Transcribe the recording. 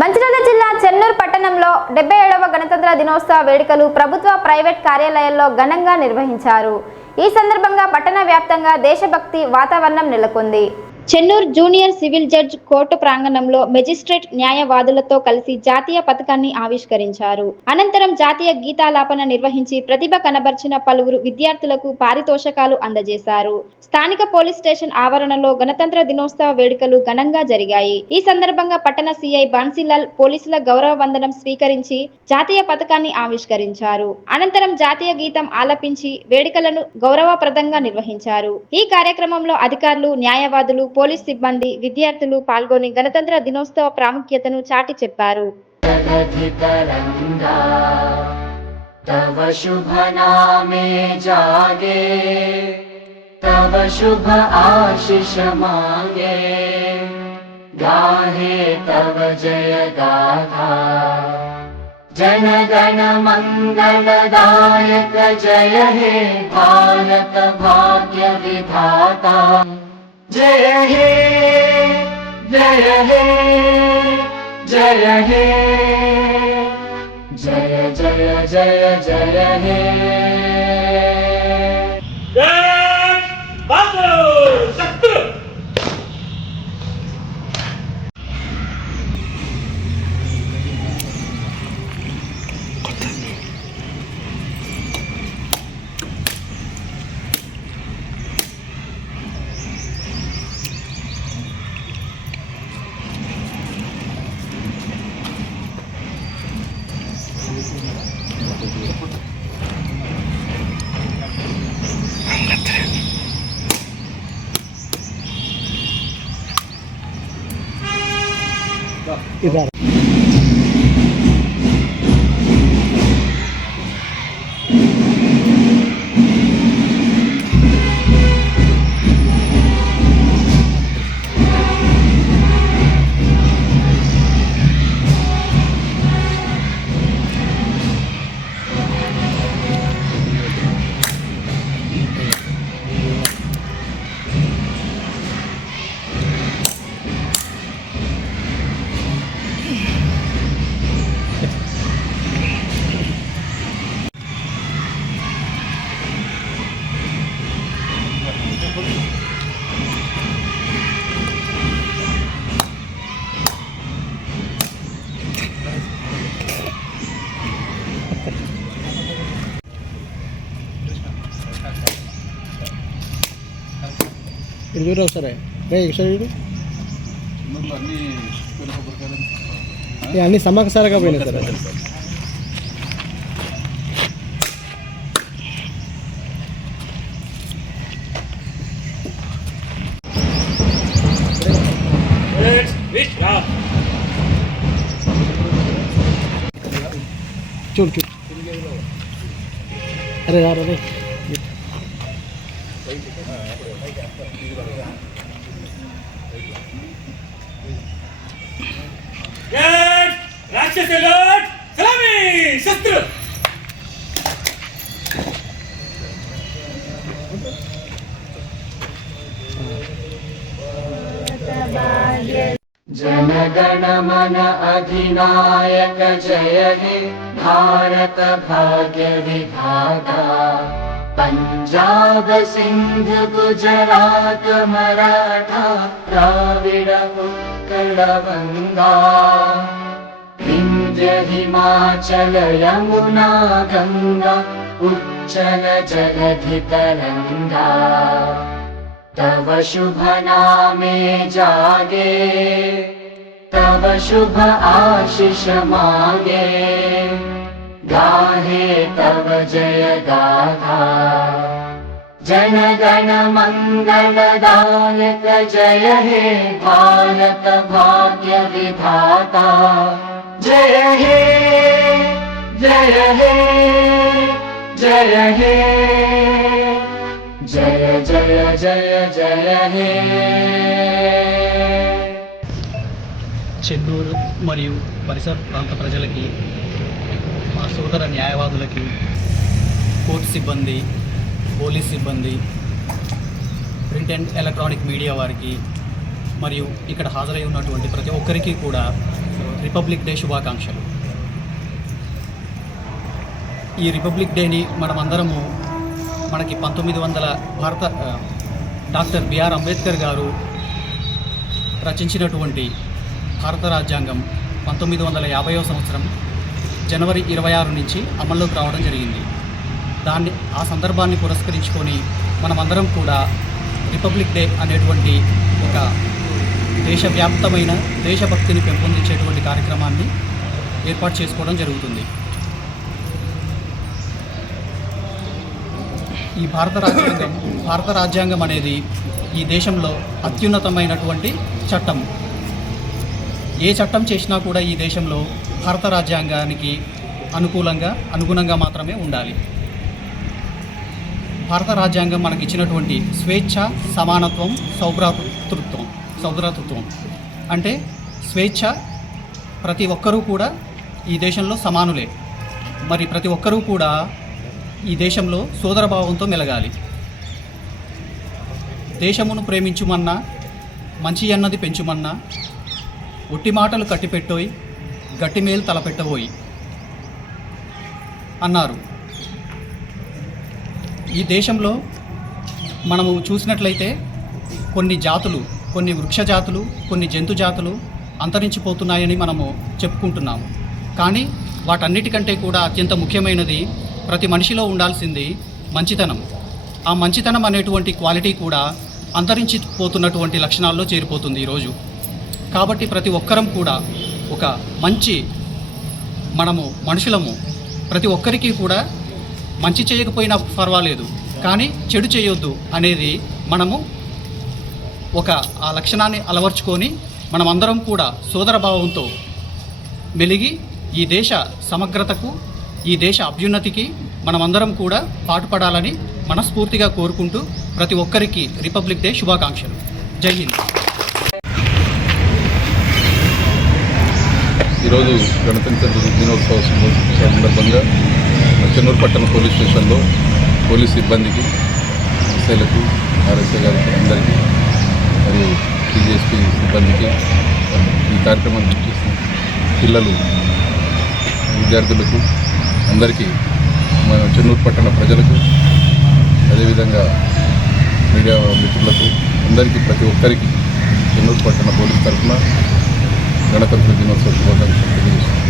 మంచిర్యాల జిల్లా చెన్నూరు పట్టణంలో 77వ గణతంత్ర దినోత్సవ వేడుకలు ప్రభుత్వ ప్రైవేట్ కార్యాలయాల్లో ఘనంగా నిర్వహించారు. ఈ సందర్భంగా పట్టణ వ్యాప్తంగా దేశభక్తి వాతావరణం నెలకొంది. Chennur junior civil judge court ప్రాంగణంలో మెజిస్ట్రేట్ న్యాయవాదులతో కలిసి జాతీయ పతాకాన్ని ఆవిష్కరించారు. అనంతరం జాతీయ గీతాలాపన నిర్వహించి ప్రతిభ కనబర్చిన పలువురు విద్యార్థులకు పారితోషకాలు అందజేశారు. స్థానిక పోలీస్ స్టేషన్ ఆవరణలో గణతంత్ర దినోత్సవ వేడుకలు ఘనంగా జరిగాయి. ఈ సందర్భంగా పట్టణ సిఐ బాన్సీలాల్ పోలీసుల గౌరవ వందనం స్వీకరించి జాతీయ పతాకాన్ని ఆవిష్కరించారు. అనంతరం జాతీయ గీతం ఆలపించి వేడుకలను గౌరవప్రదంగా నిర్వహించారు. ఈ కార్యక్రమంలో అధికారులు, న్యాయవాదులు, పోలీస్ సిబ్బంది, విద్యార్థులు పాల్గొని గణతంత్ర దినోత్సవ ప్రాముఖ్యతను చాటి చెప్పారు. तव शुभ नामे जागे, तव शुभ आशीष मांगे, गाहे तव जय गाथा। जन गण मंगलदायक जय हे भारत भाग्य विधाता। जय हे जय हे जय हे जय जय जय जय हे। इधर ఇది సరే అన్ని సమాచారంగా పోయినాయి సార్. చూడు చూడు అరే యార్ అరే राक्षस लौट सलामी शस्त्र। जन गण मन अधिनायक जय हे भारत भाग्य विधाता। पंजाब सिंध गुजरात मराठा द्राविड उत्कल गंगा। विंध्य हिमाचल यमुना गंगा उच्चल जलधि तरंगा। तव शुभ नामे जागे, तव शुभ आशीष मांगे, गाहे तव जय गाथा। जन गण मंगलदायक जय हे भारत भाग्य विधाता। जय हे जय हे जय हे जय जय जय जय हे। చెన్నూరు మరియు పరిసర ప్రాంత ప్రజలకి, మా సోదర న్యాయవాదులకి, కోర్టు సిబ్బంది, పోలీస్ సిబ్బంది, ప్రింట్ అండ్ ఎలక్ట్రానిక్ మీడియా వారికి మరియు ఇక్కడ హాజరై ఉన్నటువంటి ప్రతి ఒక్కరికి కూడా రిపబ్లిక్ డే శుభాకాంక్షలు. ఈ రిపబ్లిక్ డేని మనమందరము మనకి 1900 డాక్టర్ బిఆర్ అంబేద్కర్ గారు రచించినటువంటి భారత రాజ్యాంగం 1950వ సంవత్సరం జనవరి 26 నుంచి అమల్లోకి రావడం జరిగింది. ఆ సందర్భాన్ని పురస్కరించుకొని మనమందరం కూడా రిపబ్లిక్ డే అనేటువంటి ఒక దేశవ్యాప్తమైన దేశభక్తిని పెంపొందించేటువంటి కార్యక్రమాన్ని ఏర్పాటు చేసుకోవడం జరుగుతుంది. ఈ భారత రాజ్యాంగం అనేది ఈ దేశంలో అత్యున్నతమైనటువంటి చట్టం. ఏ చట్టం చేసినా కూడా ఈ దేశంలో భారత రాజ్యాంగానికి అనుగుణంగా మాత్రమే ఉండాలి. భారత రాజ్యాంగం మనకి ఇచ్చినటువంటి స్వేచ్ఛ, సమానత్వం, సౌభ్రాతృత్వం అంటే స్వేచ్ఛ, ప్రతి ఒక్కరూ కూడా ఈ దేశంలో సమానులే. మరి ప్రతి ఒక్కరూ కూడా ఈ దేశంలో సోదరభావంతో మెలగాలి. దేశమును ప్రేమించుమన్నా, మంచి అన్నది పెంచుమన్నా, ఒట్టి మాటలు కట్టిపెట్టోయి, గట్టిమేలు తలపెట్టబోయి అన్నారు. ఈ దేశంలో మనము చూసినట్లయితే కొన్ని జాతులు, కొన్ని వృక్ష జాతులు, కొన్ని జంతు జాతులు అంతరించిపోతున్నాయని మనము చెప్పుకుంటున్నాము. కానీ వాటన్నిటికంటే కూడా అత్యంత ముఖ్యమైనది ప్రతి మనిషిలో ఉండాల్సింది మంచితనం. ఆ మంచితనం అనేటువంటి క్వాలిటీ కూడా అంతరించిపోతున్నటువంటి లక్షణాల్లో చేరిపోతుంది ఈరోజు. కాబట్టి ప్రతి ఒక్కరం కూడా ఒక మంచి మనుషులము. ప్రతి ఒక్కరికి కూడా మంచి చేయకపోయినా పర్వాలేదు, కానీ చెడు చేయొద్దు అనేది మనము ఆ లక్షణాన్ని అలవర్చుకొని మనమందరం కూడా సోదరభావంతో మెలిగి ఈ దేశ సమగ్రతకు, ఈ దేశ అభ్యున్నతికి మనమందరం కూడా పాటుపడాలని మనస్ఫూర్తిగా కోరుకుంటూ ప్రతి ఒక్కరికి రిపబ్లిక్ డే శుభాకాంక్షలు. జై హింద్. ఈరోజు గణతంత్ర దినోత్సవ సందర్భంగా చెన్నూరు పట్టణ పోలీస్ స్టేషన్లో పోలీస్ సిబ్బందికి, ఎస్ఐలకు, ఆర్ఎస్ఐ గారికి, అందరికీ మరియు టీజీఎస్పీ సిబ్బందికి, ఈ కార్యక్రమాన్ని చేసిన పిల్లలు, విద్యార్థులకు అందరికీ, మన చెన్నూరు పట్టణ ప్రజలకు, అదేవిధంగా మీడియా మిత్రులకు అందరికీ, ప్రతి ఒక్కరికి చెన్నూరు పట్టణ పోలీస్ తరఫున గణతంత్ర దినోత్సవ శుభాకాంక్షలు తెలియజేస్తున్నాను.